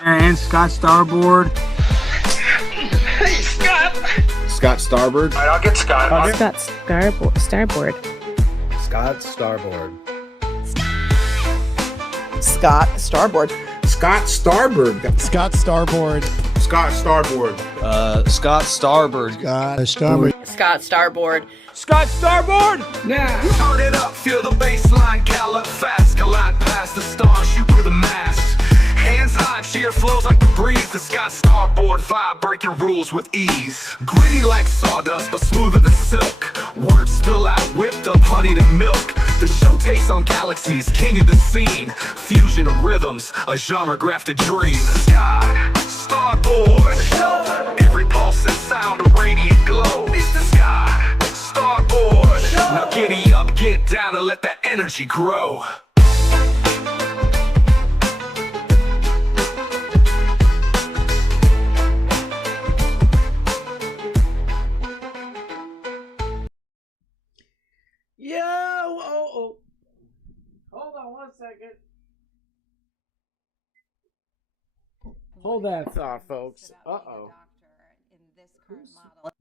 And Scott Starboard. Hey, Scott! Scott Starboard. All right, I'll get Scott. Scott Starboard. Scott Starboard. Scott Starboard. Scott Starboard. Scott Starboard. Scott Starboard. Scott Starboard. Scott Starboard. Scott Starboard. Scott Starboard! Now, turn it up, feel the bass line, gallop fast, collide past the stars, shoot through the mast. Hands high, cheer flows like the breeze. The Scott Starboard vibe, breaking rules with ease. Gritty like sawdust, but smoother than silk. Words spill out, whipped up, honeyed and milk. The show takes on galaxies, king of the scene. Fusion of rhythms, a genre grafted dream. Scott Starboard. Every pulse and sound, a radiant glow. It's the Scott Starboard. Now giddy up, get down, and let that energy grow. Yo, oh. Hold on 1 second. Hold that thought, folks. Uh-oh.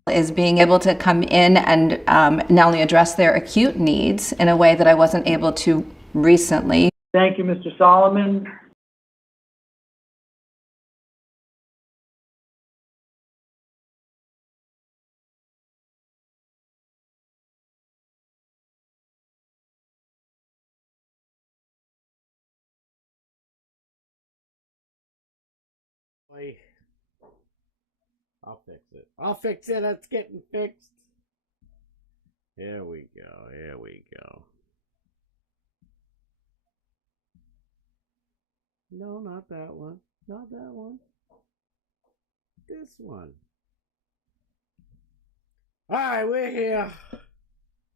Is being able to come in and not only address their acute needs in a way that I wasn't able to recently. Thank you, Mr. Solomon. I'll fix it. It's getting fixed. Here we go. No, not that one. Not that one. This one. Alright, we're here.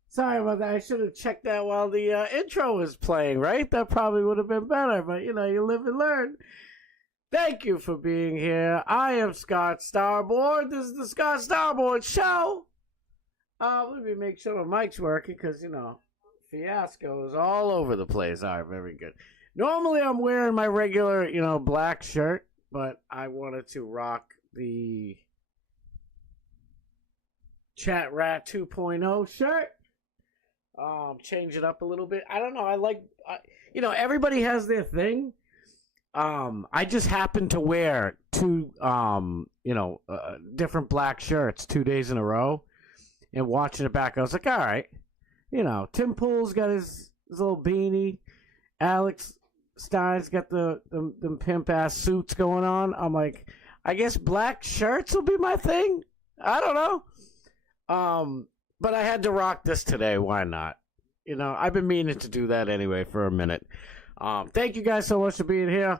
Sorry about that. I should have checked that while the intro was playing, right? That probably would have been better, but you live and learn. Thank you for being here. I am Scott Starboard. This is the Scott Starboard Show. Let me make sure my mic's working because, fiasco is all over the place. All right, very good. Normally I'm wearing my regular, black shirt, but I wanted to rock the Chat Rat 2.0 shirt. Change it up a little bit. I don't know. I like, everybody has their thing. I just happened to wear two, different black shirts 2 days in a row, and watching it back, I was like, all right, Tim Pool's got his little beanie, Alex Stein's got the pimp ass suits going on. I'm like, I guess black shirts will be my thing. I don't know. But I had to rock this today. Why not? I've been meaning to do that anyway for a minute. Thank you guys so much for being here.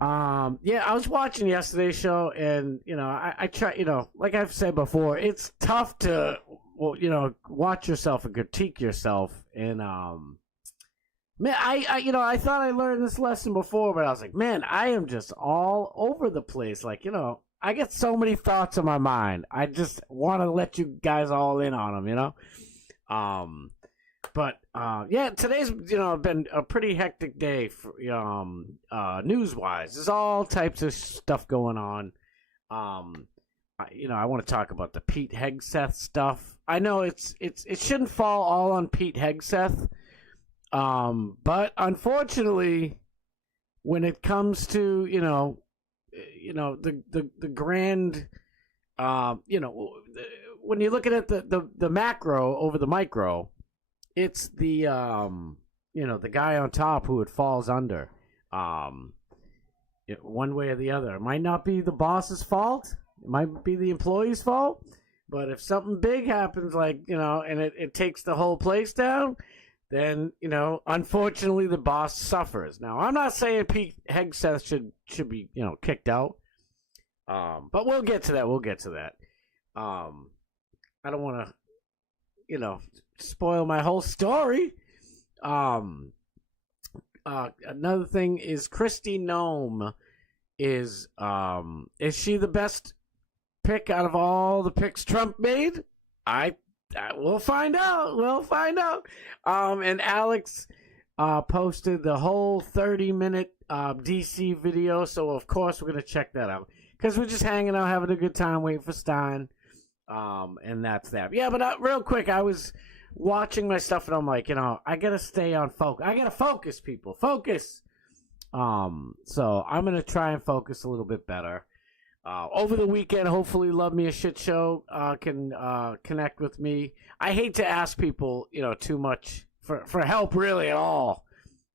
I was watching yesterday's show, and I try, like I've said before, it's tough to watch yourself and critique yourself. And man, I thought I learned this lesson before, but I was like, man, I am just all over the place. Like, I get so many thoughts in my mind. I just want to let you guys all in on them, But today's been a pretty hectic day for news-wise. There's all types of stuff going on. I want to talk about the Pete Hegseth stuff. I know it shouldn't fall all on Pete Hegseth, but unfortunately, when it comes to the grand, when you're looking at the macro over the micro. It's the the guy on top who it falls under, one way or the other. It might not be the boss's fault. It might be the employee's fault. But if something big happens, like and it takes the whole place down, then unfortunately the boss suffers. Now I'm not saying Pete Hegseth should be kicked out, but we'll get to that. I don't want to spoil my whole story. Another thing is Kristi Noem is she the best pick out of all the picks Trump made? We'll find out. And Alex posted the whole 30-minute DC video, so of course we're going to check that out. Because we're just hanging out, having a good time, waiting for Stein. And that's that. Yeah, but real quick, I was watching my stuff, and I'm like, I got to stay on focus. I got to focus, people. Focus! So I'm going to try and focus a little bit better. Over the weekend, hopefully Love Me a Shit Show can connect with me. I hate to ask people, too much for help really at all.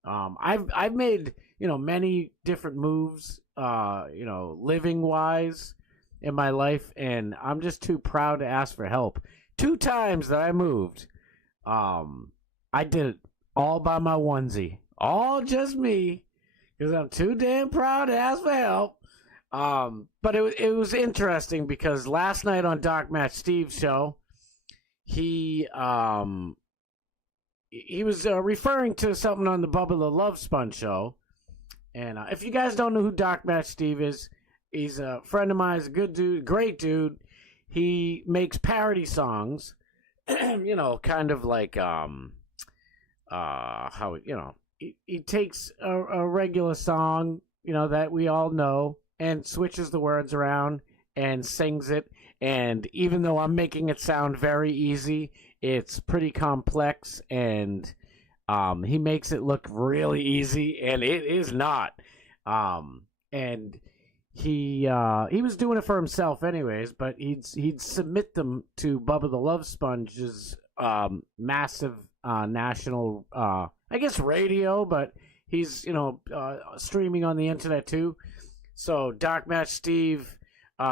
I've made, many different moves, living wise in my life, and I'm just too proud to ask for help. 2 times that I moved, I did it all by my onesie. All just me, because I'm too damn proud to ask for help. But it was interesting because last night on Dark Match Steve's show, he was referring to something on the Bubba the Love Sponge show. And if you guys don't know who Dark Match Steve is, he's a friend of mine. He's a good dude, great dude. He makes parody songs, kind of like how he takes a regular song, that we all know, and switches the words around and sings it. And even though I'm making it sound very easy, it's pretty complex, and he makes it look really easy, and it is not. And he was doing it for himself anyways, but he'd submit them to Bubba the Love Sponge's massive national, I guess radio, but he's, streaming on the internet too. So Dark Match Steve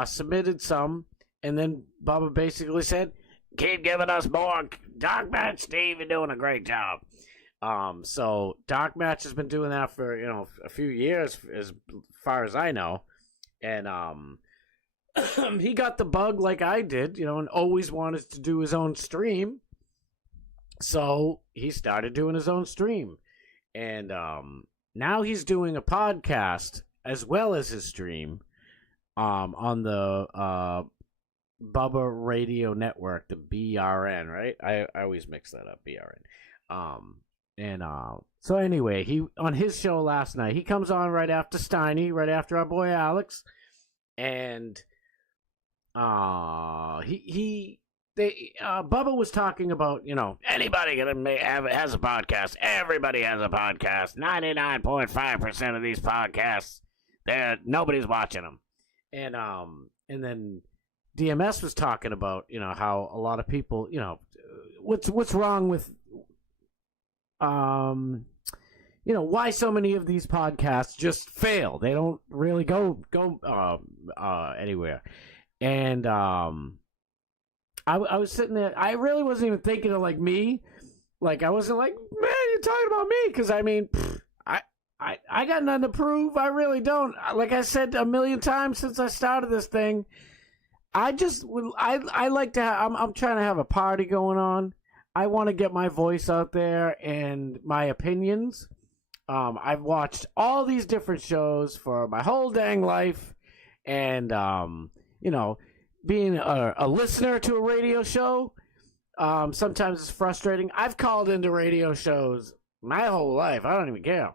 submitted some, and then Bubba basically said, "Keep giving us more. Dark Match Steve, you're doing a great job." So Dark Match has been doing that for, a few years, as far as I know. And he got the bug like I did, and always wanted to do his own stream. So he started doing his own stream. And now he's doing a podcast as well as his stream on the Bubba Radio Network, the BRN, right? I always mix that up, BRN. So anyway, he on his show last night, he comes on right after Steiny, right after our boy Alex, and Bubba was talking about, anybody has a podcast. Everybody has a podcast. 99.5% of these podcasts, nobody's watching them. And then DMS was talking about, how a lot of people, what's wrong with, why so many of these podcasts just fail. They don't really go anywhere. And I was sitting there. I really wasn't even thinking of me. I wasn't like, man, you're talking about me, because I got nothing to prove. I really don't. Like I said a million times since I started this thing, I like to have, I'm trying to have a party going on. I want to get my voice out there and my opinions. I've watched all these different shows for my whole dang life, and being a listener to a radio show, sometimes it's frustrating. I've called into radio shows my whole life. I don't even care.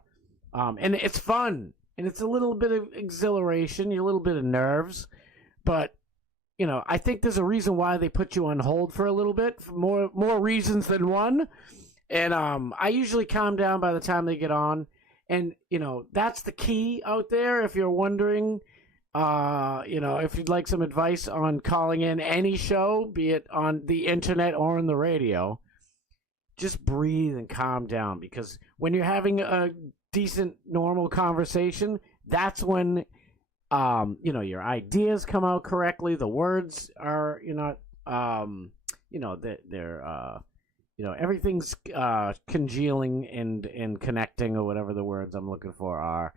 And it's fun, and it's a little bit of exhilaration, a little bit of nerves, but I think there's a reason why they put you on hold for a little bit, for more reasons than one. And I usually calm down by the time they get on, and that's the key out there. If you're wondering, if you'd like some advice on calling in any show, be it on the internet or on the radio, just breathe and calm down, because when you're having a decent, normal conversation, that's when your ideas come out correctly. The words are, they're everything's congealing and connecting, or whatever the words I'm looking for are.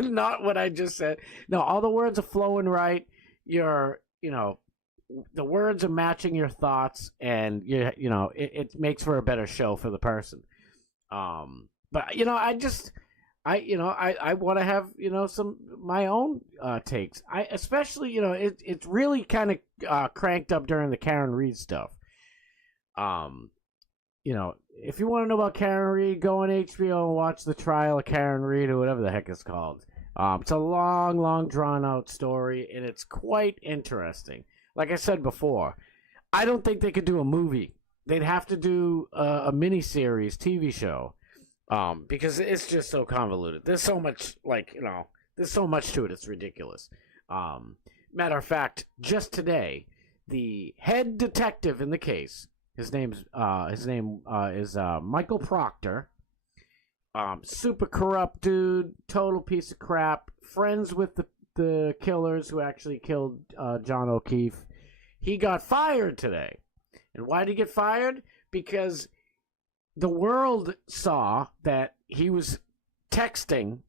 Not what I just said. No, all the words are flowing right. The words are matching your thoughts, and it makes for a better show for the person. But I want to have, some my own takes. I especially, it's really kind of cranked up during the Karen Reed stuff. if you want to know about Karen Reed, go on HBO and watch The Trial of Karen Reed or whatever the heck it's called. It's a long, long, drawn-out story, and it's quite interesting. Like I said before, I don't think they could do a movie. They'd have to do a miniseries TV show because it's just so convoluted. There's so much, there's so much to it. It's ridiculous. Matter of fact, just today, the head detective in the case, his name is Michael Proctor. Super corrupt dude, total piece of crap. Friends with the killers who actually killed John O'Keefe. He got fired today. And why did he get fired? Because the world saw that he was texting.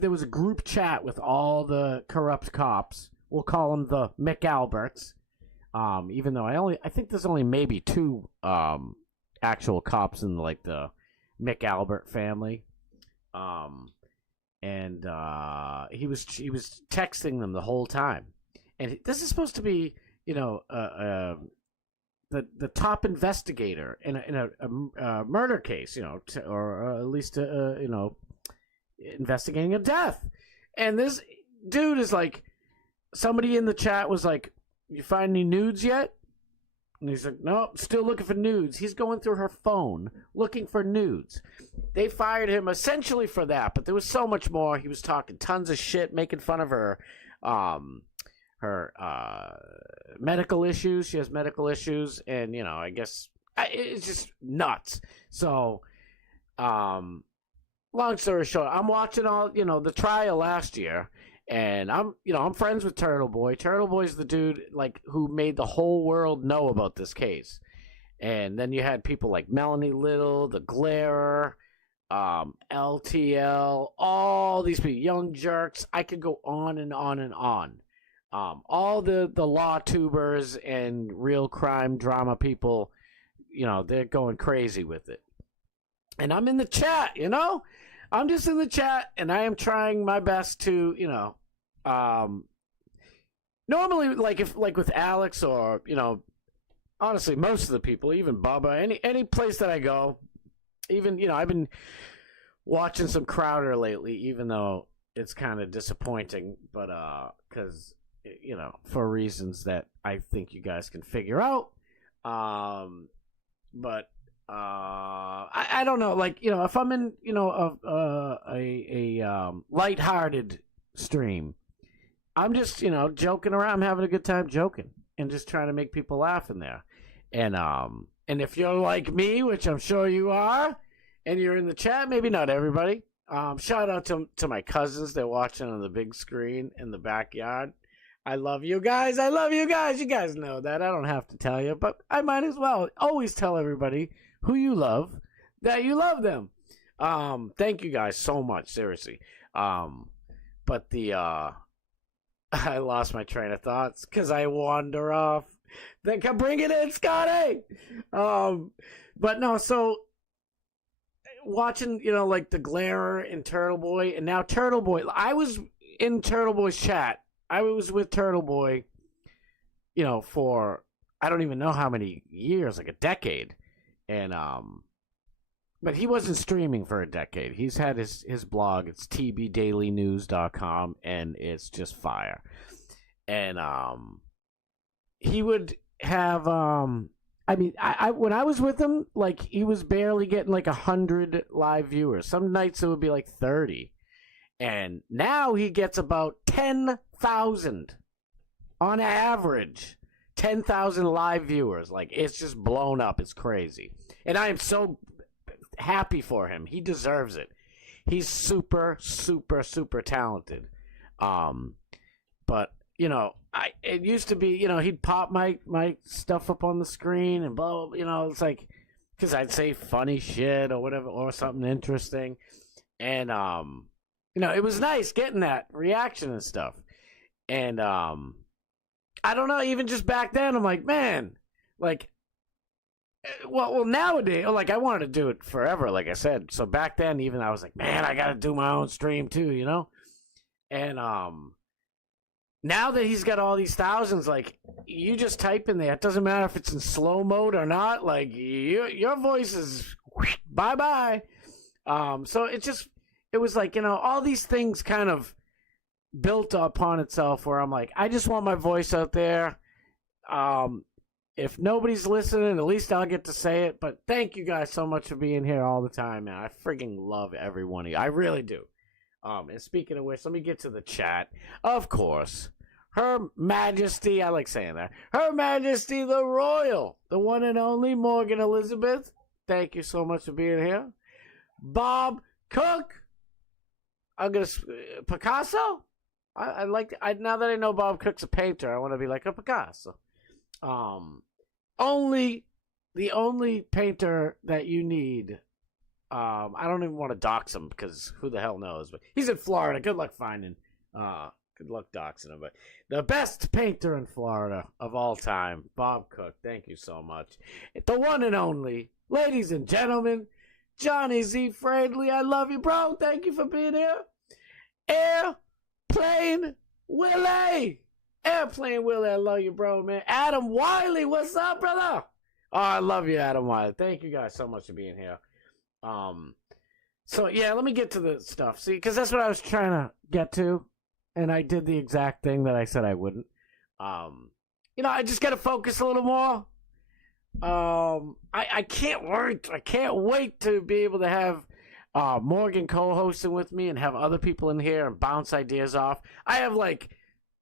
There was a group chat with all the corrupt cops. We'll call them the McAlberts. Even though I think there's only maybe 2 actual cops in the McAlbert family. And he was texting them the whole time. And this is supposed to be, the top investigator in a murder case, or at least investigating a death. And this dude is like, somebody in the chat was like, "You find any nudes yet?" And he's like, "No, still looking for nudes." He's going through her phone looking for nudes. They fired him essentially for that, but there was so much more. He was talking tons of shit, making fun of her medical issues. She has medical issues, and I guess it's just nuts. So, long story short, I'm watching all the trial last year. And I'm friends with Turtle Boy. Turtle Boy's the dude who made the whole world know about this case. And then you had people like Melanie Little, the Glarer, LTL, all these people, Young Jerks. I could go on and on and on. All the law tubers and real crime drama people, they're going crazy with it. And I'm in the chat, I'm just in the chat, and I am trying my best to, normally, if with Alex or, honestly, most of the people, even Bubba, any place that I go, even, I've been watching some Crowder lately, even though it's kind of disappointing, but, because, for reasons that I think you guys can figure out, but, I don't know, if I'm in, a lighthearted stream, I'm just, joking around, I'm having a good time joking and just trying to make people laugh in there. And if you're like me, which I'm sure you are, and you're in the chat, maybe not everybody, shout out to my cousins. They're watching on the big screen in the backyard. I love you guys. I love you guys. You guys know that. I don't have to tell you, but I might as well always tell everybody who you love, that you love them. Thank you guys so much, seriously. But I lost my train of thoughts because I wander off. Then come bring it in, Scotty. But no, so watching, the Glarer and Turtle Boy, and now Turtle Boy. I was in Turtle Boy's chat. I was with Turtle Boy, for I don't even know how many years, like a decade. And but he wasn't streaming for a decade. He's had his blog. It's tbdailynews.com, and it's just fire. And he would have I when I was with him, he was barely getting 100 live viewers. Some nights it would be 30. And now he gets about 10,000 on average. 10,000 live viewers. It's just blown up. It's crazy. And I am so happy for him. He deserves it. He's super, super, super talented. But, it used to be, he'd pop my stuff up on the screen and blah, blah, it's because I'd say funny shit or whatever, or something interesting. And, it was nice getting that reaction and stuff. And, I don't know, even just back then, I'm like, man, well, nowadays, I wanted to do it forever, like I said. So back then, even I was like, man, I got to do my own stream too, And now that he's got all these thousands, like, you just type in there. It doesn't matter if it's in slow mode or not. Like, your voice is bye-bye. So it was like, all these things kind of built upon itself where I'm like, I just want my voice out there. If nobody's listening, at least I'll get to say it. But thank you guys so much for being here all the time, man. I freaking love every one of you. I really do. And speaking of which, let me get to the chat. Of course, Her Majesty, I like saying that. Her Majesty the Royal, the one and only Morgan Elizabeth. Thank you so much for being here. Bob Cook. Picasso? I like. Now that I know Bob Cook's a painter, I want to be like a Picasso. The only painter that you need. I don't even want to dox him because who the hell knows? But he's in Florida. Good luck finding. Good luck doxing him. But the best painter in Florida of all time, Bob Cook. Thank you so much. The one and only, ladies and gentlemen, Johnny Z. Friendly. I love you, bro. Thank you for being here. Airplane Willie. Airplane Willie. I love you, bro, man. Adam Wiley. What's up, brother? Oh, I love you, Adam Wiley. Thank you guys so much for being here. So yeah, let me get to the stuff. See, because that's what I was trying to get to, and I did the exact thing that I said I wouldn't. I just got to focus a little more. I can't wait. I can't wait to be able to have Morgan co-hosting with me and have other people in here and bounce ideas off. I have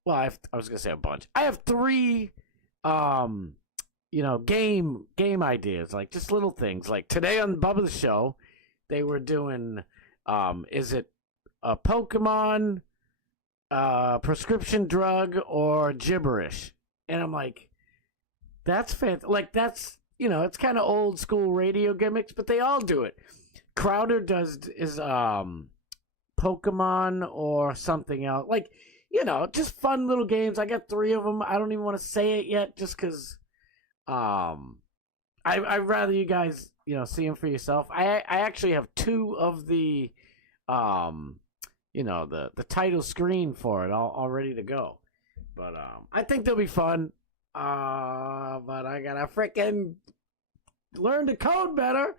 I was gonna say a bunch. I have 3, game ideas, like just little things. Like today on Bubba the Show, they were doing, is it a Pokemon, prescription drug, or gibberish? And I'm like, that's fantastic. Like that's, it's kind of old school radio gimmicks, but they all do it. Crowder is Pokemon or something else. Like, just fun little games. I got 3 of them. I don't even want to say it yet, just because. I'd rather you guys, see them for yourself. I actually have 2 of the, the title screen for it all ready to go. But I think they'll be fun. But I gotta freaking learn to code better.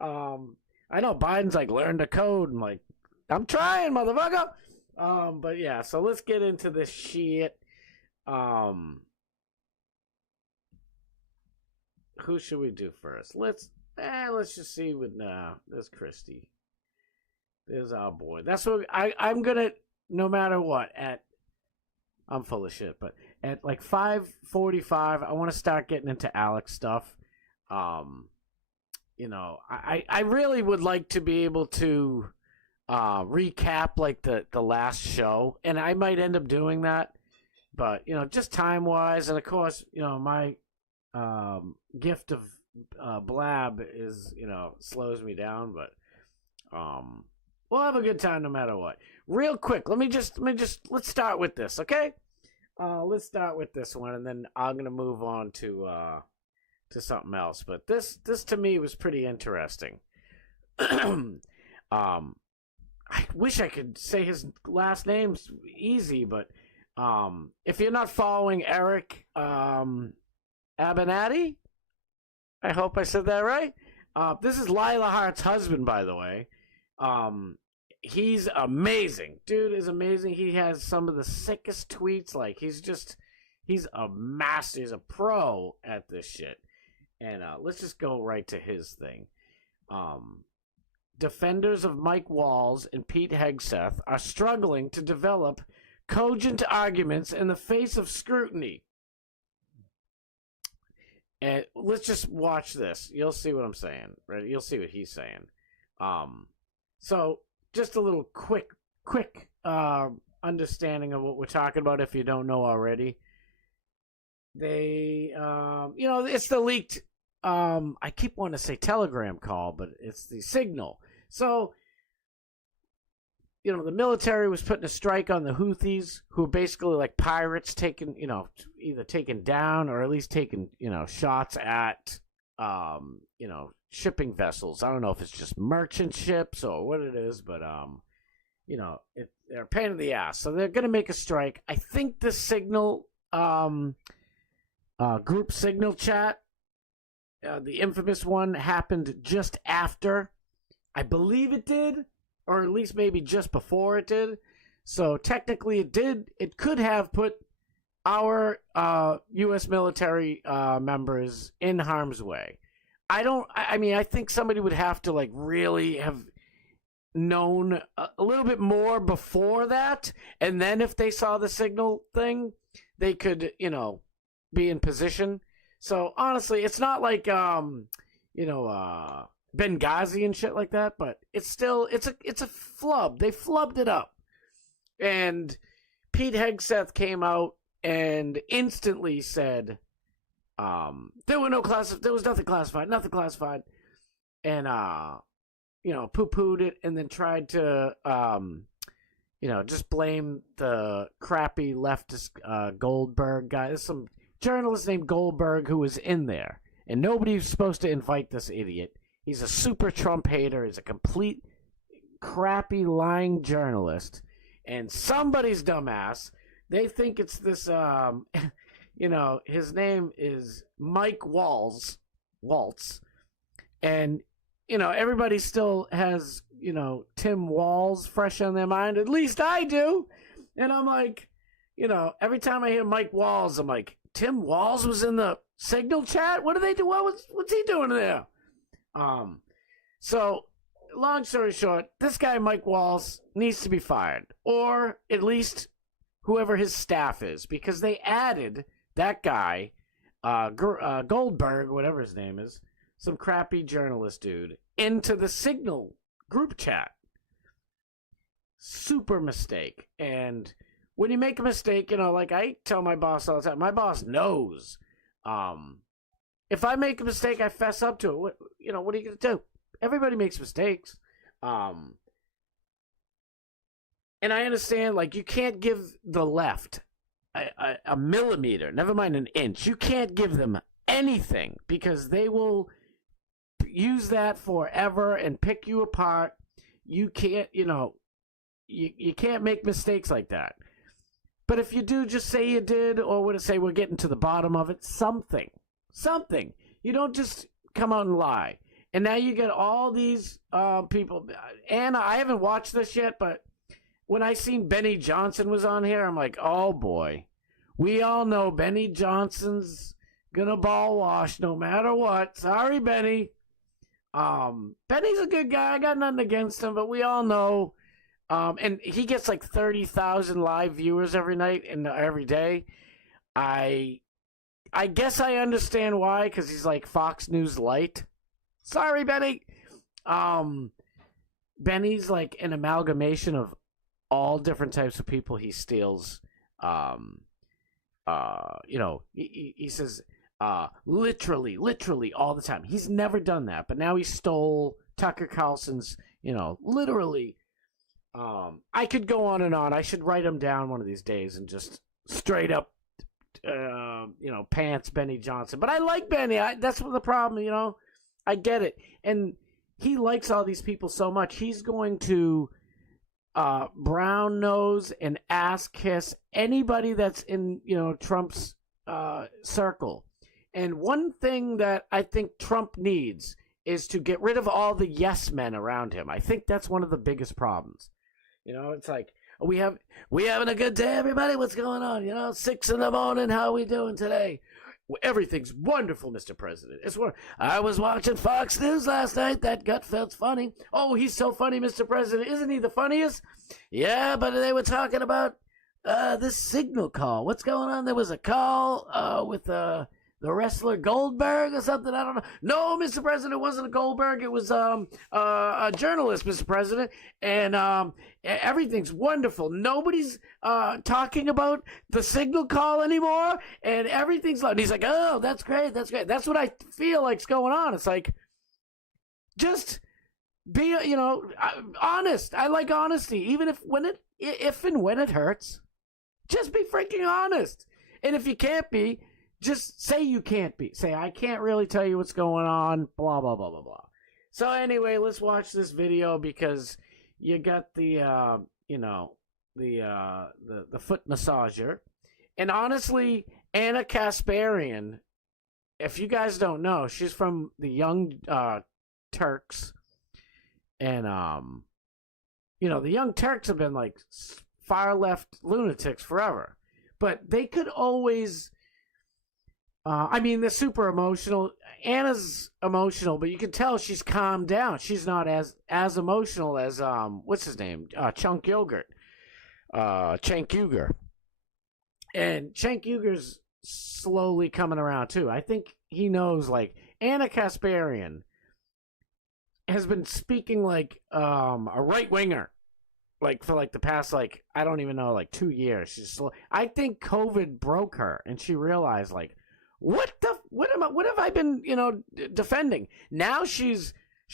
I know Biden's like, learn to code. I'm like, I'm trying, motherfucker. But yeah, so let's get into this shit. Who should we do first? Let's just see with there's Kristi. There's our boy. That's what I'm gonna, no matter what, I'm full of shit, but at like 5:45, I want to start getting into Alex stuff. I really would like to be able to recap like the last show, and I might end up doing that, but just time wise, and of course, my gift of blab is slows me down, but we'll have a good time no matter what. Real quick, let's start with this, okay? Let's start with this one, and then I'm gonna move on to something else. But this to me was pretty interesting. I wish I could say his last name's easy, but if you're not following Eric Abernathy, I hope I said that right. This is Lila Hart's husband, by the way. He's amazing. Dude is amazing. He has some of the sickest tweets. Like, he's a master. He's a pro at this shit. And let's just go right to his thing. Defenders of Mike Walls and Pete Hegseth are struggling to develop cogent arguments in the face of scrutiny. And let's just watch this. You'll see what I'm saying, right? You'll see what he's saying. So just a little quick understanding of what we're talking about if you don't know already. They, it's the leaked, I keep wanting to say Telegram call, but it's the Signal. So, the military was putting a strike on the Houthis, who are basically like pirates taking, either taken down or at least taking, shots at, shipping vessels. I don't know if it's just merchant ships or what it is, but, they're a pain in the ass. So they're going to make a strike. I think the Signal, group Signal chat, the infamous one, happened just after. I believe it did, or at least maybe just before it did. So technically it could have put our U.S. military members in harm's way. I think somebody would have to really have known a little bit more before that, and then if they saw the Signal thing, they could, be in position. So honestly, it's not like Benghazi and shit like that, but it's still it's a flub. They flubbed it up. And Pete Hegseth came out and instantly said there was nothing classified, and poo-pooed it, and then tried to just blame the crappy leftist Goldberg guy. There's some journalist named Goldberg who was in there, and nobody's supposed to invite this idiot. He's a super Trump hater. He's a complete crappy lying journalist, and somebody's dumbass. They think it's this, his name is Mike Waltz, and, everybody still has, Tim Walz fresh on their mind. At least I do. And I'm like, every time I hear Mike Walz, I'm like, Tim Walz was in the Signal chat? What do they do? What's he doing there? So, long story short, this guy, Mike Walz, needs to be fired. Or at least whoever his staff is. Because they added that guy, Goldberg, whatever his name is, some crappy journalist dude, into the Signal group chat. Super mistake. And when you make a mistake, I tell my boss all the time, my boss knows. If I make a mistake, I fess up to it. What are you going to do? Everybody makes mistakes. And I understand, you can't give the left a millimeter, never mind an inch. You can't give them anything because they will use that forever and pick you apart. You can't, you can't make mistakes like that. But if you do, just say you did, or would it say we're getting to the bottom of it? Something. You don't just come out and lie. And now you get all these people. Anna, I haven't watched this yet, but when I seen Benny Johnson was on here, I'm like, oh boy. We all know Benny Johnson's gonna ball wash no matter what. Sorry, Benny. Benny's a good guy. I got nothing against him, but we all know. And he gets 30,000 live viewers every night and every day. I guess I understand why, because he's like Fox News Light. Sorry, Benny. Benny's an amalgamation of all different types of people he steals. He says literally all the time. He's never done that, but now he stole Tucker Carlson's, literally. I could go on and on. I should write him down one of these days and just straight up, pants Benny Johnson. But I like Benny. That's the problem, I get it. And he likes all these people so much. He's going to brown nose and ass kiss anybody that's in, Trump's circle. And one thing that I think Trump needs is to get rid of all the yes men around him. I think that's one of the biggest problems. It's like, we having a good day, everybody? What's going on? 6 a.m, how we doing today? Well, everything's wonderful, Mr. President. I was watching Fox News last night. That Gutfeld's funny. Oh, he's so funny, Mr. President. Isn't he the funniest? Yeah, but they were talking about this Signal call. What's going on? There was a call with the wrestler Goldberg or something. I don't know. No, Mr. President, it wasn't a Goldberg. It was a journalist, Mr. President. And everything's wonderful. Nobody's talking about the Signal call anymore. And everything's like, he's like, oh, that's great. That's great. That's what I feel like's going on. It's like, just be, honest. I like honesty. Even if and when it hurts, just be freaking honest. And if you can't be, just say you can't be. Say, I can't really tell you what's going on, blah, blah, blah, blah, blah. So anyway, let's watch this video because you got the, the foot massager. And honestly, Anna Kasparian, if you guys don't know, she's from the Young Turks. And, the Young Turks have been like far left lunatics forever. But they could always, they're super emotional. Anna's emotional, but you can tell she's calmed down. She's not as emotional as, what's his name? Cenk Uygur. And Cenk Uyghur's slowly coming around too. I think he knows, like, Anna Kasparian has been speaking like a right winger, like for like the past, like, I don't even know, like 2 years. She's slow. I think COVID broke her, and she realized, like, what have I been, defending? Now she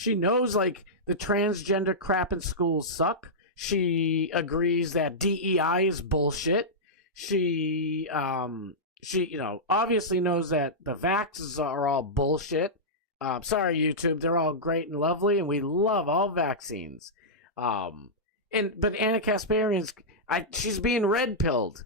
knows, like, the transgender crap in schools suck. She agrees that DEI is bullshit. She obviously knows that the vaxxers are all bullshit. Sorry, YouTube, they're all great and lovely, and we love all vaccines. But Anna Kasparian's, she's being red pilled,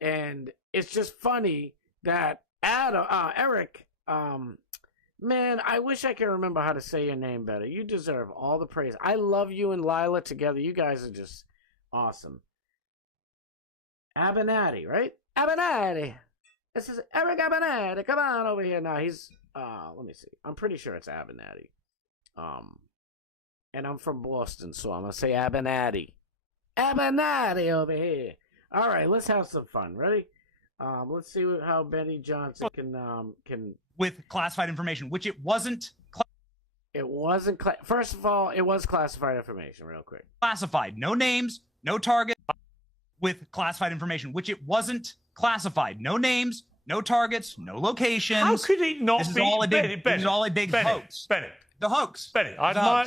and it's just funny that Eric, man, I wish I could remember how to say your name better. You deserve all the praise. I love you and Lila together. You guys are just awesome. Abernathy, right? Abernathy. This is Eric Abernathy. Come on over here now. He's let me see. I'm pretty sure it's Abernathy. And I'm from Boston, so I'm gonna say Abernathy. Abernathy over here. All right, let's have some fun. Ready? Let's see how Benny Johnson can with classified information, which it wasn't. It wasn't. First of all, it was classified information. Real quick. Classified. No names. No target. With classified information, which it wasn't classified. No names, no targets, no locations. How could it not this be? This is all a big hoax. Benny. The hoax. Benny, I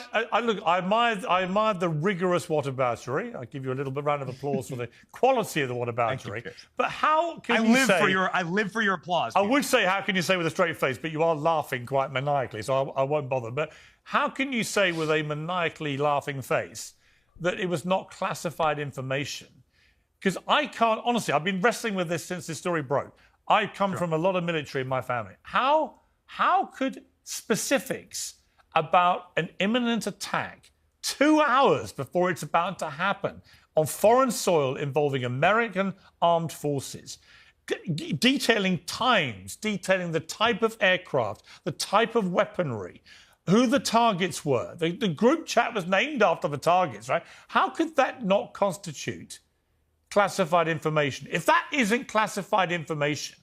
admire the rigorous whataboutery. I give you a little bit round of applause for the quality of the whataboutery. But how can you say... I live for your applause. I would say, how can you say with a straight face, but you are laughing quite maniacally, so I won't bother. But how can you say with a maniacally laughing face that it was not classified information? Because I can't, honestly, I've been wrestling with this since this story broke. I come from a lot of military in my family. How could specifics about an imminent attack 2 hours before it's about to happen on foreign soil involving American armed forces, detailing times, detailing the type of aircraft, the type of weaponry, who the targets were. The group chat was named after the targets, right? How could that not constitute classified information? If that isn't classified information,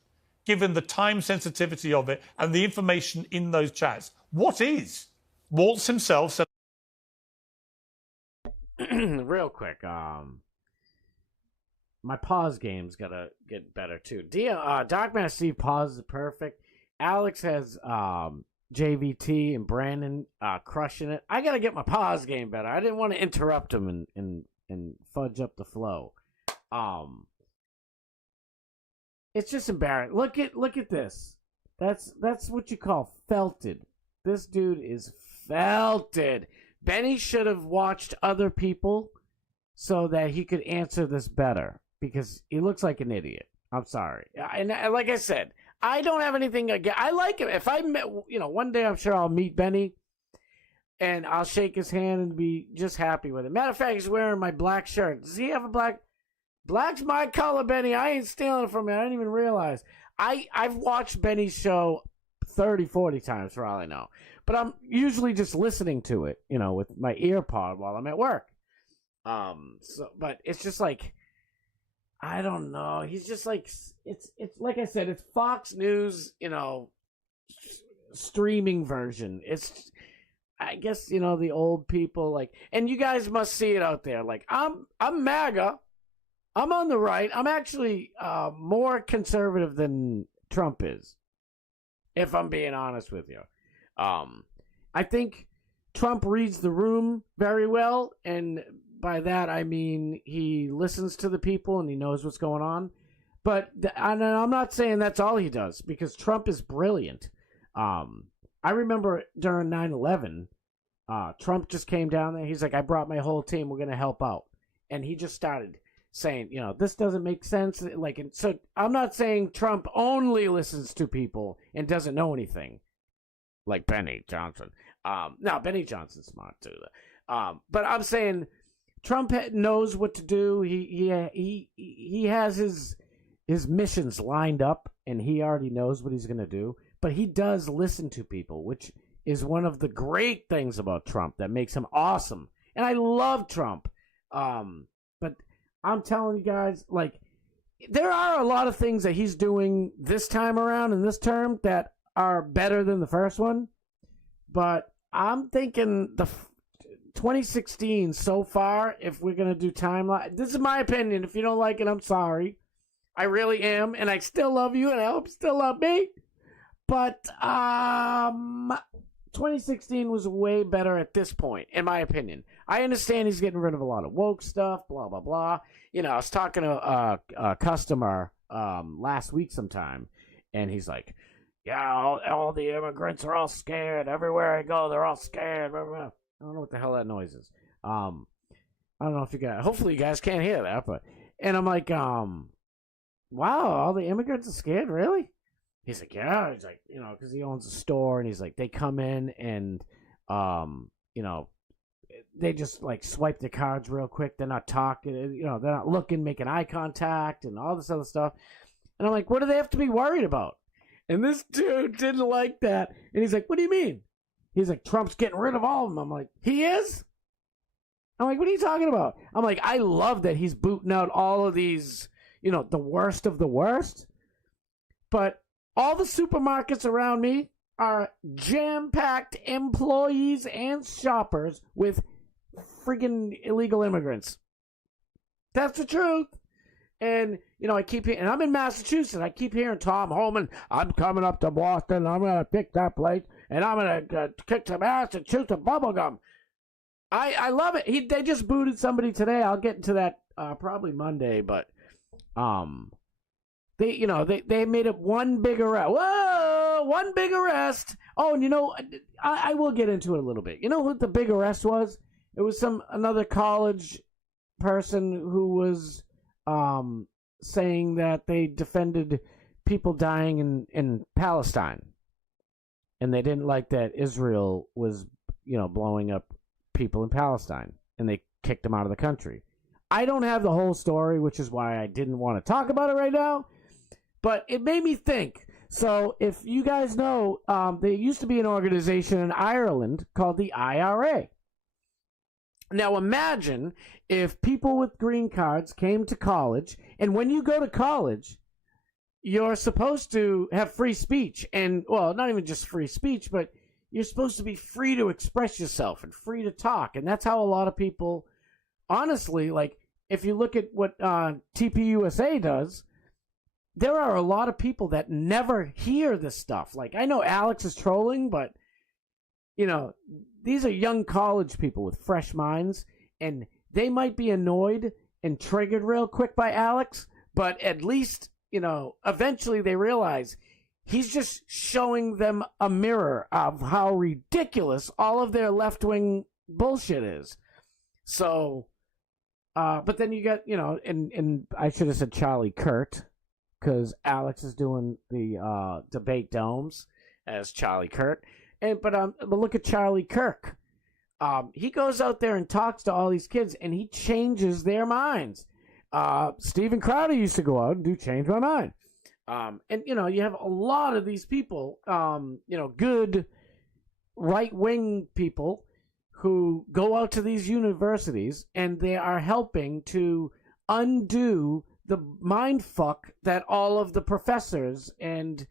given the time sensitivity of it and the information in those chats, what is? Waltz himself said... Real quick, my pause game's gotta get better too. Darkman Steve pause is perfect. Alex has JVT and Brandon crushing it. I gotta get my pause game better. I didn't want to interrupt him and fudge up the flow. It's just embarrassing. Look at this. That's what you call felted. This dude is felted. Benny should have watched other people so that he could answer this better, because he looks like an idiot. I'm sorry. And like I said, I don't have anything against. I like him. If I met, one day I'm sure I'll meet Benny and I'll shake his hand and be just happy with it. Matter of fact, he's wearing my black shirt. Does he have a black? Black's my color, Benny. I ain't stealing it from you. I didn't even realize. I've watched Benny's show 30, 40 times for all I know. But I'm usually just listening to it, with my ear pod while I'm at work. But it's just like, I don't know. He's just like, it's like I said, it's Fox News, streaming version. It's, I guess, the old people, like, and you guys must see it out there. Like, I'm MAGA. I'm on the right. I'm actually more conservative than Trump is, if I'm being honest with you. I think Trump reads the room very well, and by that I mean he listens to the people and he knows what's going on. But I'm not saying that's all he does, because Trump is brilliant. I remember during 9/11, Trump just came down there. He's like, I brought my whole team. We're going to help out. and he just started saying, this doesn't make sense. Like, and so I'm not saying Trump only listens to people and doesn't know anything, like Benny Johnson. No, Benny Johnson's smart too. But I'm saying Trump knows what to do. He has his missions lined up, and he already knows what he's going to do. But he does listen to people, which is one of the great things about Trump that makes him awesome. And I love Trump. But I'm telling you guys, like, there are a lot of things that he's doing this time around in this term that are better than the first one. But I'm thinking the 2016 so far, if we're going to do timeline, this is my opinion. If you don't like it, I'm sorry. I really am. And I still love you, and I hope you still love me. But 2016 was way better at this point, in my opinion. I understand he's getting rid of a lot of woke stuff, blah, blah, blah. I was talking to a customer last week sometime, and he's like, yeah, all the immigrants are all scared. Everywhere I go, they're all scared. Blah, blah. I don't know what the hell that noise is. I don't know if you guys, hopefully you guys can't hear that, and I'm like, wow, all the immigrants are scared, really? He's like, yeah. He's like, because he owns a store, and he's like, they come in and, they just like swipe their cards real quick. They're not talking, they're not looking, making eye contact, and all this other stuff. And I'm like, what do they have to be worried about? And this dude didn't like that. And he's like, what do you mean? He's like, Trump's getting rid of all of them. I'm like, he is? I'm like, what are you talking about? I'm like, I love that he's booting out all of these, the worst of the worst. But all the supermarkets around me are jam-packed employees and shoppers with friggin' illegal immigrants. That's the truth. And, I keep hearing, and I'm in Massachusetts, I keep hearing Tom Homan, I'm coming up to Boston, I'm going to pick that place, and I'm going to kick some ass and chew some bubblegum. I love it. They just booted somebody today. I'll get into that probably Monday, but they made it one big arrest. Whoa, one big arrest. Oh, and I will get into it a little bit. You know what the big arrest was? It was another college person who was saying that they defended people dying in Palestine, and they didn't like that Israel was blowing up people in Palestine, and they kicked them out of the country. I don't have the whole story, which is why I didn't want to talk about it right now, but it made me think. So if you guys know, there used to be an organization in Ireland called the IRA. Now imagine if people with green cards came to college, and when you go to college, you're supposed to have free speech, and, well, not even just free speech, but you're supposed to be free to express yourself and free to talk, and that's how a lot of people, honestly, like, if you look at what TPUSA does, there are a lot of people that never hear this stuff. Like, I know Alex is trolling, but, these are young college people with fresh minds, and they might be annoyed and triggered real quick by Alex, but at least, eventually they realize he's just showing them a mirror of how ridiculous all of their left-wing bullshit is. So, but then you got, and I should have said Charlie Kirk, because Alex is doing the debate domes as Charlie Kirk. But look at Charlie Kirk. He goes out there and talks to all these kids, and he changes their minds. Steven Crowder used to go out and do Change My Mind. And, you have a lot of these people, good right-wing people who go out to these universities, and they are helping to undo the mind fuck that all of the professors and,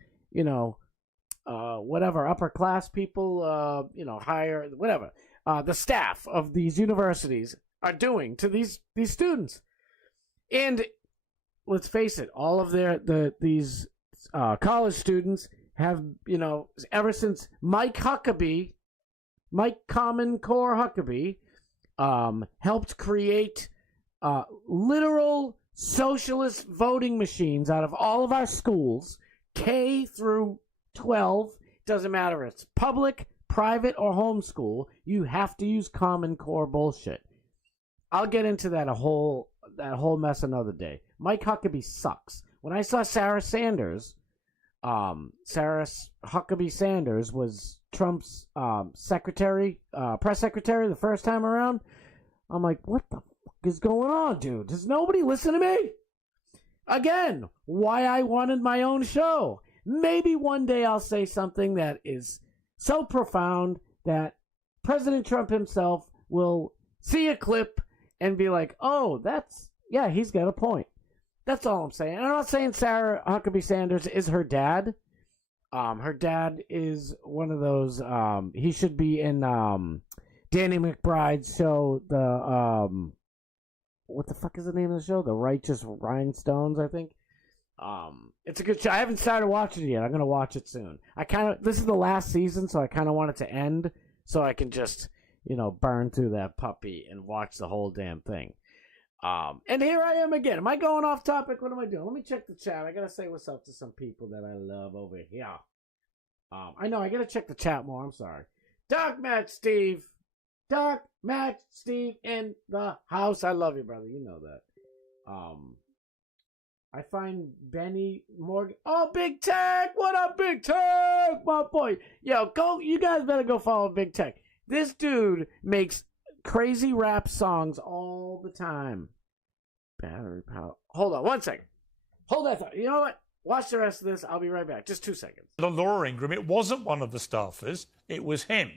whatever, upper class people, higher, whatever, the staff of these universities are doing to these students. And let's face it, all of these college students have, ever since Mike Common Core Huckabee, helped create literal socialist voting machines out of all of our schools, K through 12, doesn't matter if it's public, private, or homeschool, you have to use Common Core bullshit. I'll get into that whole mess another day. Mike Huckabee sucks. When I saw Sarah Huckabee Sanders was Trump's secretary, press secretary the first time around, I'm like, what the fuck is going on, dude? Does nobody listen to me? Again, why I wanted my own show. Maybe one day I'll say something that is so profound that President Trump himself will see a clip and be like, oh, he's got a point. That's all I'm saying. I'm not saying Sarah Huckabee Sanders is her dad. Her dad is one of those, he should be in Danny McBride's show, what the fuck is the name of the show? The Righteous Rhinestones, I think. It's a good show. I haven't started watching it yet. I'm going to watch it soon. This is the last season, so I kind of want it to end so I can just, burn through that puppy and watch the whole damn thing. And here I am again. Am I going off topic? What am I doing? Let me check the chat. I got to say what's up to some people that I love over here. I know, I got to check the chat more. I'm sorry. Dark Match Steve in the house. I love you, brother. You know that. I find Benny Morgan. Oh, Big Tech! What up, Big Tech? My boy. Yo, you guys better go follow Big Tech. This dude makes crazy rap songs all the time. Battery power. Hold on, 1 second. Hold that thought. You know what? Watch the rest of this. I'll be right back. Just 2 seconds. Laura Ingraham, it wasn't one of the staffers. It was him.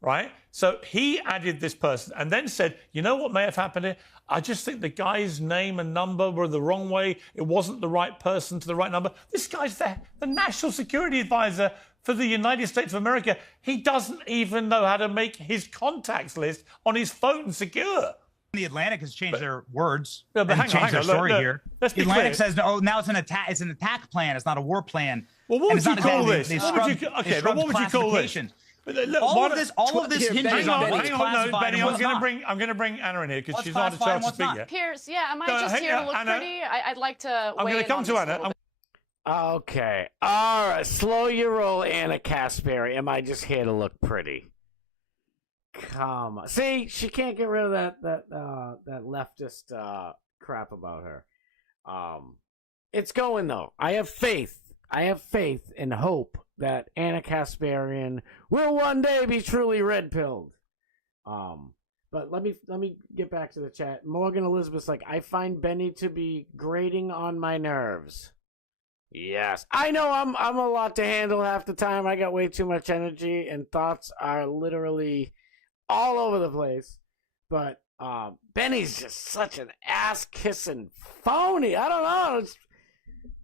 Right? So he added this person and then said, you know what may have happened here? I just think the guy's name and number were the wrong way. It wasn't the right person to the right number. This guy's the National Security Advisor for the United States of America. He doesn't even know how to make his contacts list on his phone secure. The Atlantic has changed their words but and changed their story look, here. Let's The be Atlantic clear. says, oh, now it's an attack. It's an attack plan. It's not a war plan. Well, what And would it's you not call that this? they What would you- scrubbed- okay, they but scrubbed what would you call this? classification. But look, All of this hinges hang on on, what's classified Benny, and what's not. I'm going to bring Anna in here because What's she's not had a classified and chance to what's speak not? yet. Pierce, am I No, just hang here to on, look Anna. pretty? I'd like to I'm weigh going in to come on to this a Anna. little bit. Okay. All right. Slow your roll, Anna Kasperi. Am I just here to look pretty? Come on. See, she can't get rid of that leftist crap about her. It's going though. I have faith and hope that Anna Kasparian will one day be truly red-pilled. But let me get back to the chat. Morgan Elizabeth's like, I find Benny to be grating on my nerves. Yes, I know I'm a lot to handle half the time. I got way too much energy and thoughts are literally all over the place. But Benny's just such an ass-kissing phony. I don't know.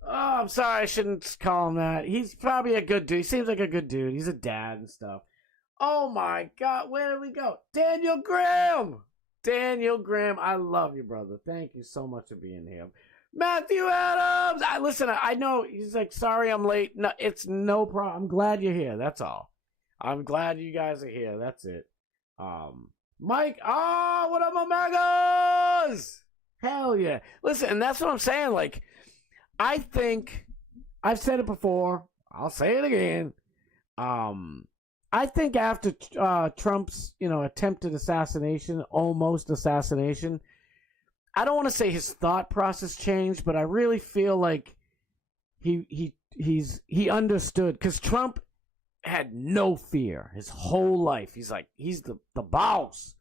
I'm sorry, I shouldn't call him that. He's probably a good dude. He seems like a good dude. He's a dad and stuff. Oh my God, where did we go? Daniel Graham, I love you, brother. Thank you so much for being here. Matthew Adams, I know he's like, sorry I'm late. No, it's no problem. I'm glad you're here. That's all. I'm glad you guys are here. That's it. Mike, what up, my Magas? Hell yeah. Listen, and that's what I'm saying. Like, I think I've said it before. I'll say it again. I think after Trump's, attempted assassination, almost assassination, I don't want to say his thought process changed, but I really feel like he understood, because Trump had no fear his whole life. He's like, he's the boss.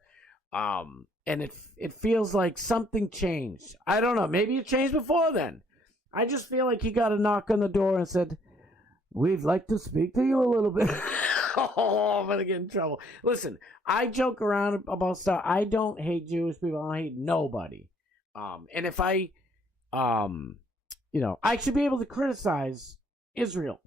And it feels like something changed. I don't know. Maybe it changed before then. I just feel like he got a knock on the door and said, we'd like to speak to you a little bit. Oh, I'm going to get in trouble. Listen, I joke around about stuff. I don't hate Jewish people. I don't hate nobody. And if I should be able to criticize Israel.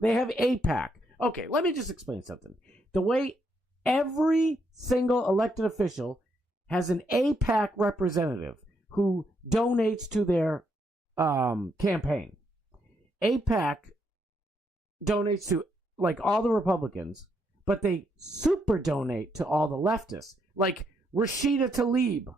They have AIPAC. Okay, let me just explain something. The way every single elected official has an AIPAC representative who donates to their campaign. AIPAC donates to like all the Republicans, but they super donate to all the leftists, like Rashida Tlaib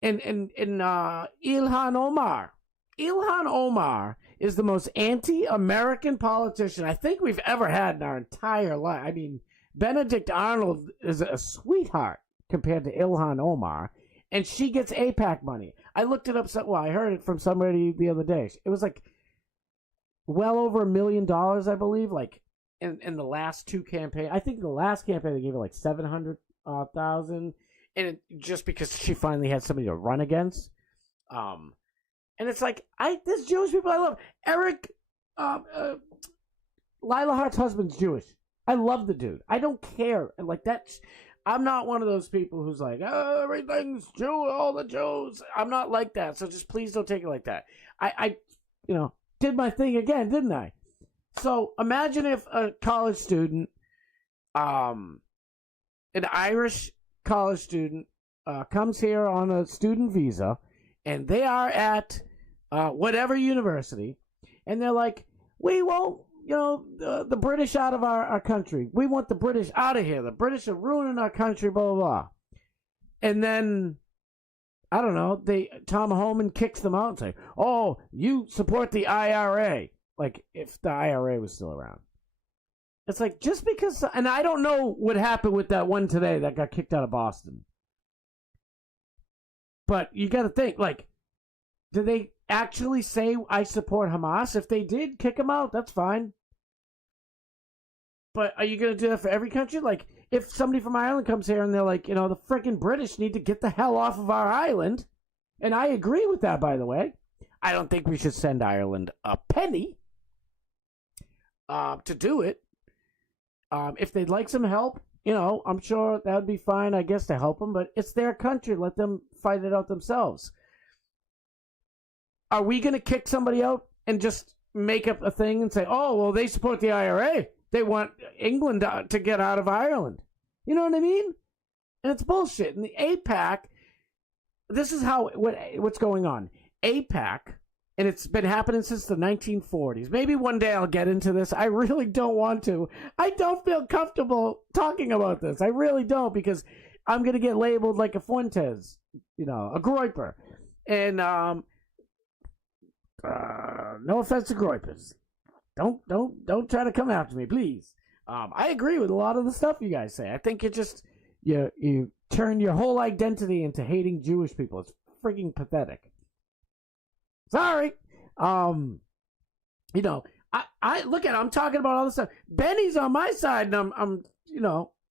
and Ilhan Omar. Ilhan Omar is the most anti-American politician I think we've ever had in our entire life. I mean, Benedict Arnold is a sweetheart. compared to Ilhan Omar, and she gets AIPAC money. I looked it up. I heard it from somebody the other day. It was like well over $1 million, I believe. Like in the last two campaigns, I think the last campaign they gave her like 700,000, and just because she finally had somebody to run against. And it's like there's Jewish people I love. Eric, Lila Hart's husband's Jewish. I love the dude. I don't care. And like that's, I'm not one of those people who's like, oh, everything's Jew, all the Jews. I'm not like that. So just please don't take it like that. I did my thing again, didn't I? So imagine if a college student, an Irish college student, comes here on a student visa, and they are at whatever university, and they're like, we won't, the British out of our country. We want the British out of here. The British are ruining our country, blah, blah, blah. And then, I don't know, Tom Homan kicks them out and say, oh, you support the IRA. Like, if the IRA was still around. It's like, just because, and I don't know what happened with that one today that got kicked out of Boston. But you got to think, like, do they actually say I support Hamas? If they did, kick them out. That's fine. But are you going to do that for every country? Like, if somebody from Ireland comes here and they're like, the freaking British need to get the hell off of our island. And I agree with that, by the way. I don't think we should send Ireland a penny to do it. If they'd like some help, I'm sure that would be fine, I guess, to help them. But it's their country. Let them fight it out themselves. Are we going to kick somebody out and just make up a thing and say, oh, well, they support the IRA. They want England to get out of Ireland. You know what I mean? And it's bullshit. And the AIPAC, this is what's going on. AIPAC, and it's been happening since the 1940s. Maybe one day I'll get into this. I really don't want to. I don't feel comfortable talking about this. I really don't, because I'm going to get labeled like a Fuentes, a Groyper. And no offense to Groypers. Don't try to come after me, please. I agree with a lot of the stuff you guys say. I think you turn your whole identity into hating Jewish people. It's freaking pathetic. Sorry. I look at it, I'm talking about all this stuff. Benny's on my side, and I'm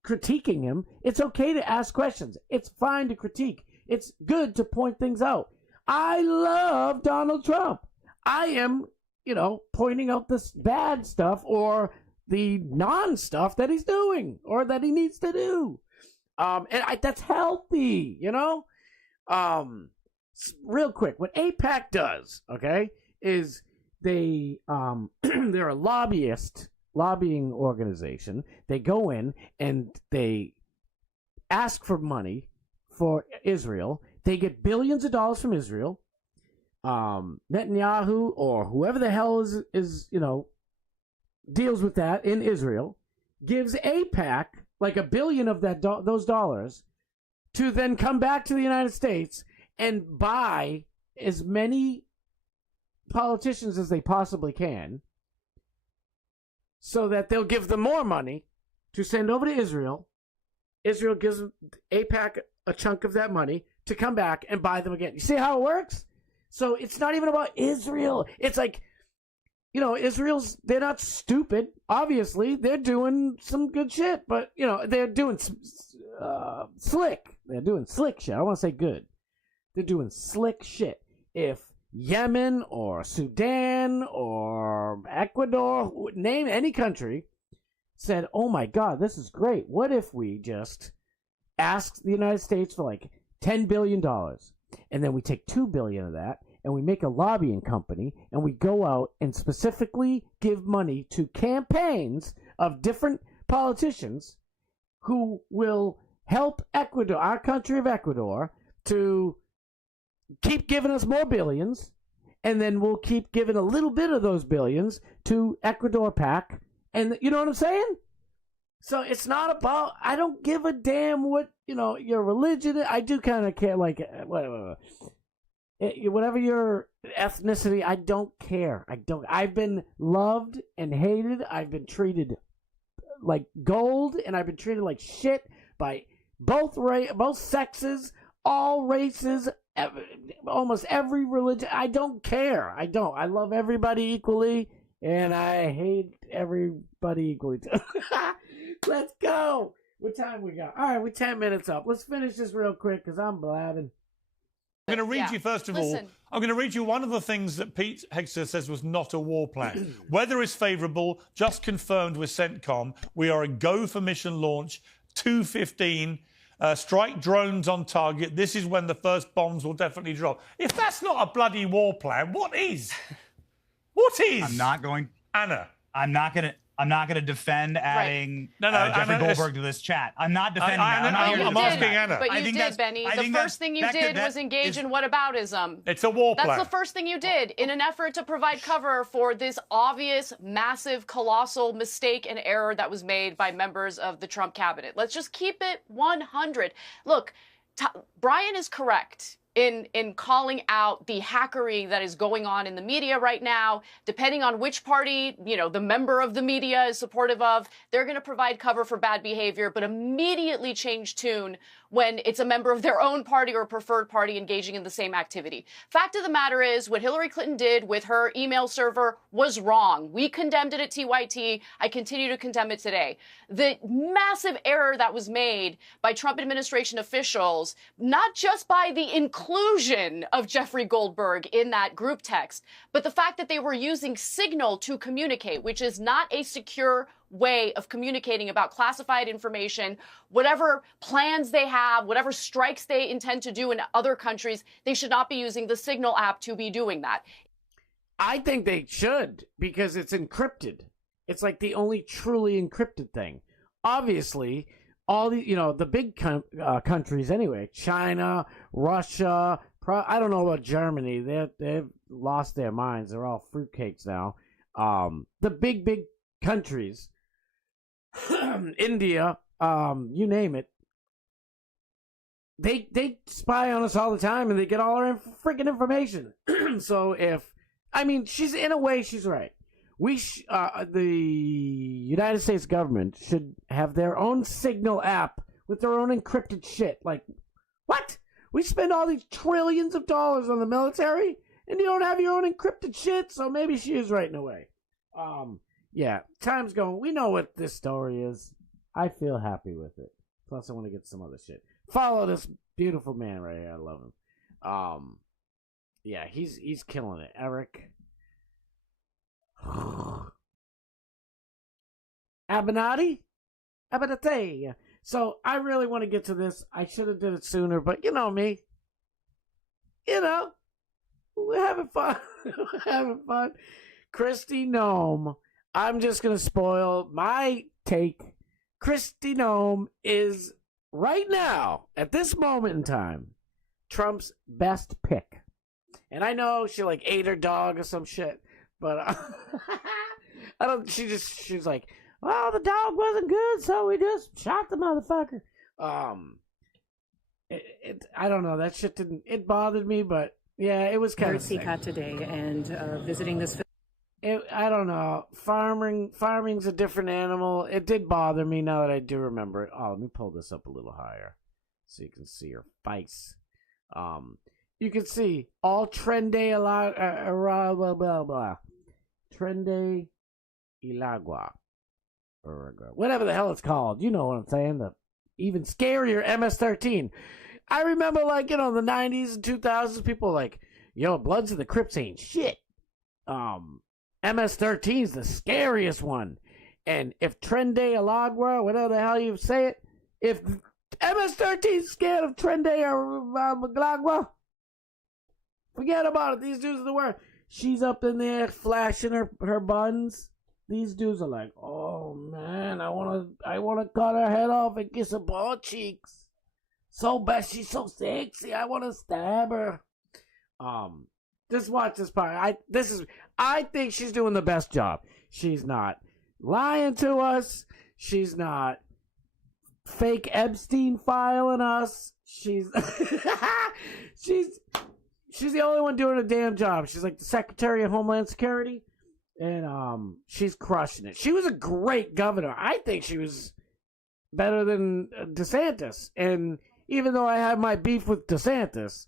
critiquing him. It's okay to ask questions. It's fine to critique. It's good to point things out. I love Donald Trump. I am, pointing out this bad stuff or the non-stuff that he's doing or that he needs to do. That's healthy, real quick, what AIPAC does, okay, is they're a lobbying organization. They go in and they ask for money for Israel. They get billions of dollars from Israel. Netanyahu or whoever the hell is deals with that in Israel gives AIPAC like $1 billion of those dollars to then come back to the United States and buy as many politicians as they possibly can, so that they'll give them more money to send over to Israel. Israel gives AIPAC a chunk of that money to come back and buy them again. You see how it works? So it's not even about Israel. It's like, they're not stupid. Obviously, they're doing some good shit, but, they're doing slick. They're doing slick shit. I don't want to say good. They're doing slick shit. If Yemen or Sudan or Ecuador, name any country, said, oh my God, this is great. What if we just asked the United States for like $10 billion? And then we take $2 billion of that and we make a lobbying company and we go out and specifically give money to campaigns of different politicians who will help Ecuador, our country of Ecuador, to keep giving us more billions, and then we'll keep giving a little bit of those billions to Ecuador PAC. And you know what I'm saying? So it's not about, I don't give a damn what, your religion is. I do kind of care, like, whatever your ethnicity, I don't care. I've been loved and hated. I've been treated like gold, and I've been treated like shit by both sexes, all races, almost every religion. I don't care. I don't. I love everybody equally, and I hate everybody equally too. Let's go. What time we got? All right, we're 10 minutes up. Let's finish this real quick because I'm blabbing. I'm going to read you, first of all, I'm going to read you one of the things that Pete Hegseth says was not a war plan. Weather is favourable, just confirmed with CENTCOM. We are a go for mission launch, 2:15. Strike drones on target. This is when the first bombs will definitely drop. If that's not a bloody war plan, what is? What is? I'm not going... Anna. I'm not going to defend adding Jeffrey Anna, Goldberg to this chat. I'm not defending that. I'm asking Anna. But you did, Benny. The first thing you did was engage in whataboutism. It's a war plan. That's the first thing you did in an effort to provide cover for this obvious, massive, colossal mistake and error that was made by members of the Trump cabinet. Let's just keep it 100. Look, Brian is correct in calling out the hackery that is going on in the media right now. Depending on which party, the member of the media is supportive of, they're going to provide cover for bad behavior, but immediately change tune when it's a member of their own party or preferred party engaging in the same activity. Fact of the matter is, what Hillary Clinton did with her email server was wrong. We condemned it at TYT. I continue to condemn it today. The massive error that was made by Trump administration officials, not just by the inclusion of Jeffrey Goldberg in that group text, but the fact that they were using Signal to communicate, which is not a secure way of communicating about classified information. Whatever plans they have, whatever strikes they intend to do in other countries, they should not be using the Signal app to be doing that. I think they should, because it's encrypted. It's like the only truly encrypted thing. Obviously, all the big countries anyway, China, Russia, I don't know about Germany. They've lost their minds. They're all fruitcakes now. The big countries, India, you name it, they spy on us all the time, and they get all our freaking information. So she's in a way, she's right. The United States government should have their own Signal app with their own encrypted shit. Like, what? We spend all these trillions of dollars on the military, and you don't have your own encrypted shit? So maybe she is right in a way. Yeah, time's going. We know what this story is. I feel happy with it. Plus, I want to get some other shit. Follow this beautiful man right here. I love him. Yeah, he's killing it. Eric Abinati. So I really want to get to this. I should have did it sooner, but you know me. We're having fun. We're having fun. Kristi Noem. I'm just going to spoil my take. Kristi Noem is, right now, at this moment in time, Trump's best pick. And I know she ate her dog or some shit, but she's like, well, the dog wasn't good, so we just shot the motherfucker. I don't know, that shit it bothered me, but yeah, it was kind of CCOT today and visiting this. I don't know. Farming's a different animal. It did bother me now that I do remember it. Oh, let me pull this up a little higher so you can see her face. You can see all Trende Trende Ilagua. Whatever the hell it's called. You know what I'm saying. The even scarier MS-13. I remember, the 90s and 2000s, people were like, yo, Bloods of the Crips ain't shit. MS-13 is the scariest one. And if Trende Alagua, whatever the hell you say it, if MS-13 is scared of Trende Alagua, forget about it. These dudes are the worst. She's up in there flashing her buns. These dudes are like, oh man, I wanna cut her head off and kiss her butt cheeks. So bad, she's so sexy. I wanna stab her. Just watch this part. I think she's doing the best job. She's not lying to us. She's not fake Epstein filing us. She's the only one doing a damn job. She's like the Secretary of Homeland Security, and she's crushing it. She was a great governor. I think she was better than DeSantis. And even though I had my beef with DeSantis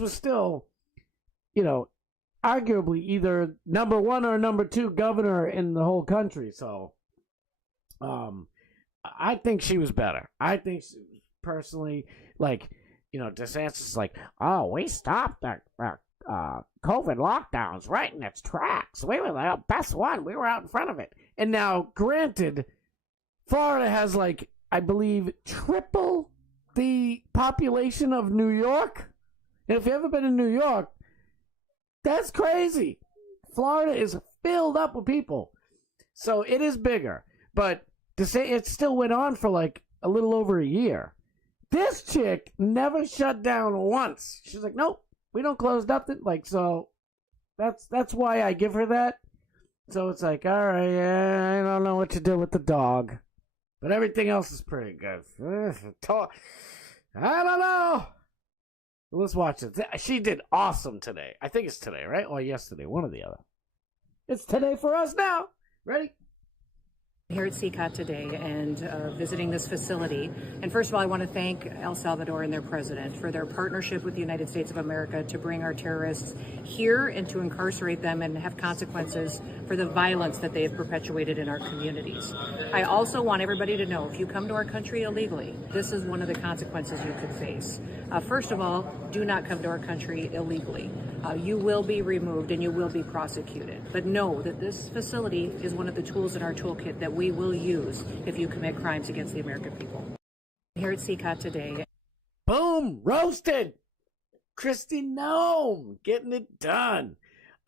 was still, arguably either number 1 or number 2 governor in the whole country. So, I think she was better. I think personally, DeSantis is like, oh, we stopped the COVID lockdowns right in its tracks. We were the best one. We were out in front of it. And now, granted, Florida has I believe triple the population of New York. And if you've ever been in New York, that's crazy. Florida is filled up with people. So it is bigger. But to say it still went on for a little over a year. This chick never shut down once. She's like, nope, we don't close nothing. So that's why I give her that. So it's all right, yeah, I don't know what to do with the dog. But everything else is pretty good. I don't know. Let's watch it. She did awesome today. I think it's today, right? Or yesterday, one or the other. It's today for us now. Ready? Here at CCOT today and visiting this facility. And first of all, I want to thank El Salvador and their president for their partnership with the United States of America to bring our terrorists here and to incarcerate them and have consequences for the violence that they have perpetuated in our communities. I also want everybody to know, if you come to our country illegally, this is one of the consequences you could face. First of all, do not come to our country illegally. You will be removed and you will be prosecuted. But know that this facility is one of the tools in our toolkit that we will use if you commit crimes against the American people. Here at CCOT today. Boom! Roasted! Kristi Noem! Getting it done.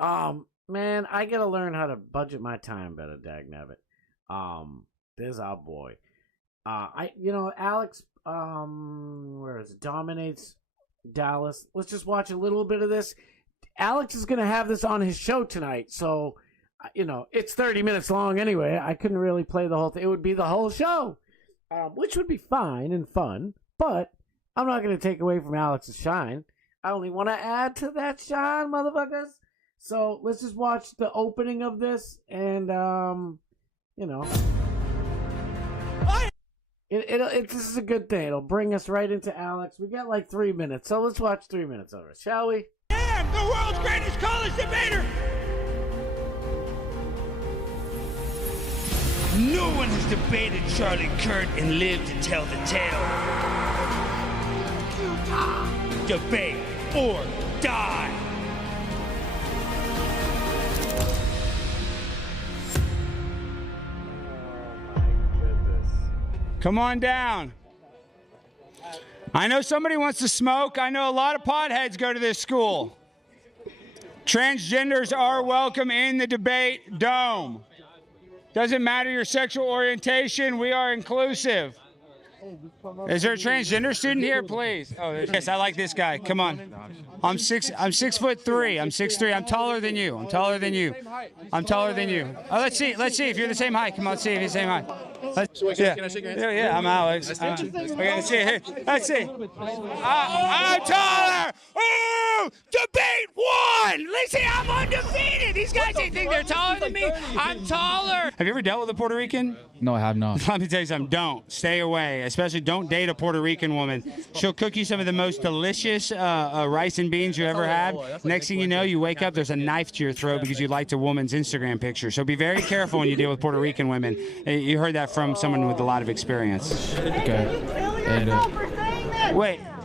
Man, I gotta learn how to budget my time better, dagnabbit. There's our boy. Alex, where is it? Dominates Dallas. Let's just watch a little bit of this. Alex is going to have this on his show tonight, so, it's 30 minutes long anyway. I couldn't really play the whole thing. It would be the whole show, which would be fine and fun, but I'm not going to take away from Alex's shine. I only want to add to that shine, motherfuckers. So let's just watch the opening of this, and, this is a good thing. It'll bring us right into Alex. We got 3 minutes, so let's watch 3 minutes of it, shall we? I am the world's greatest college debater! No one has debated Charlie Kirk and lived to tell the tale. Debate or die! Come on down. I know somebody wants to smoke. I know a lot of potheads go to this school. Transgenders are welcome in the debate dome. Doesn't matter your sexual orientation, we are inclusive. Is there a transgender student here, please? Oh, yes, I like this guy. Come on. I'm 6'3". I'm 6'3". I'm taller than you. I'm taller than you. I'm taller than you. Oh, let's see if you're the same height. Come on, let's see if you're the same height. Yeah, I'm Alex. Okay, let's see. I'm taller. Ooh, debate won. Listen, I'm undefeated. These guys think they're taller than me. I'm taller. Have you ever dealt with a Puerto Rican? No, I have not. Let me tell you something. Don't. Stay away. Especially don't date a Puerto Rican woman. She'll cook you some of the most delicious rice and beans you ever had. Next thing you know, you wake up, there's a knife to your throat because you liked a woman's Instagram picture. So be very careful when you deal with Puerto Rican women. You heard that from someone with a lot of experience. Okay. And,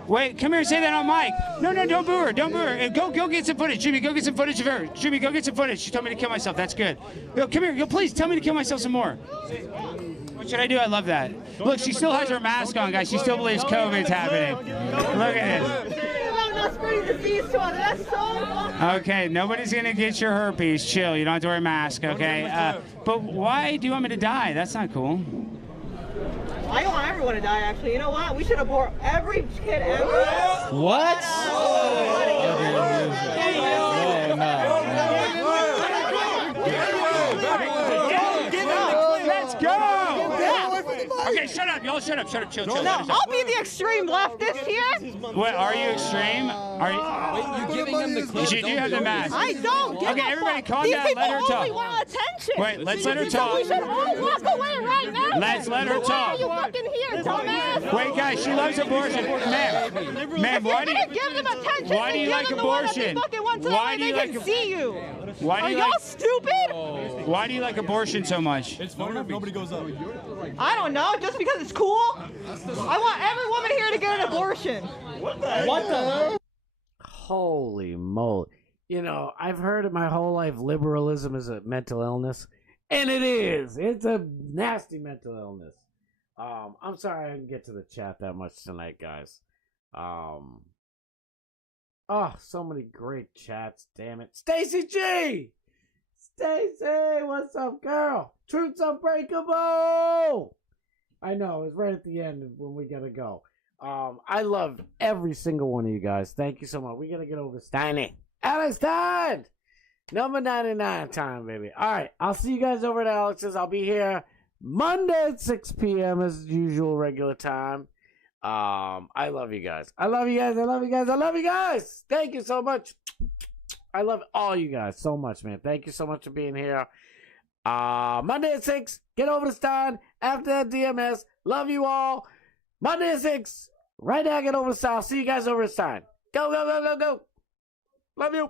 Wait, come here and say that on mic. No, don't boo her. Don't boo her. Go get some footage. Jimmy, go get some footage of her. Jimmy, go get some footage. She told me to kill myself. That's good. Come here. Please tell me to kill myself some more. What should I do? I love that. Look, she still has her mask on, guys. She still believes COVID's happening. Look at this. Okay, nobody's going to get your herpes. Chill. You don't have to wear a mask, okay? But why do you want me to die? That's not cool. I don't want everyone to die, actually. You know what? We should abort every kid ever. What? Let's go! Okay, shut up. Y'all shut up. Chill. No, I'll be the extreme leftist here. What, are you extreme? Are you're giving him the clip. She do have the mask. I don't. Give Okay, a everybody fuck. calm These down. people Let her talk. only want attention. Wait, let's let her talk. We should all walk away right now. Let's let her Why talk. are you fucking here, dumbass? Wait, guys, she loves abortion. Ma'am, why do you... Give them attention. Why do you give like them the one that they abortion? fucking want to Why know do you they like can see you? Why do Are you y'all like... stupid? Why do you like abortion so much? It's fun if nobody goes up. I don't know. Just because it's cool. I want every woman here to get an abortion. What the hell? Holy moly. You know, I've heard it my whole life liberalism is a mental illness. And it is. It's a nasty mental illness. I'm sorry I didn't get to the chat that much tonight, guys. Oh, so many great chats, damn it. Stacy G! Stacy, what's up, girl? Truth's Unbreakable! I know, it's right at the end when we gotta go. I love every single one of you guys. Thank you so much. We gotta get over Stein. Alex Stein! Number 99 time, baby. Alright, I'll see you guys over at Alex's. I'll be here Monday at 6 p.m. as usual, regular time. I love you guys. I love you guys. I love you guys. I love you guys. Thank you so much. I love all you guys so much, man. Thank you so much for being here. Monday at 6. Get over to Stein. After that, DMS. Love you all. Monday at 6. Right now, get over to Stein. See you guys over at Stein. Go, go, go, go, go. Love you.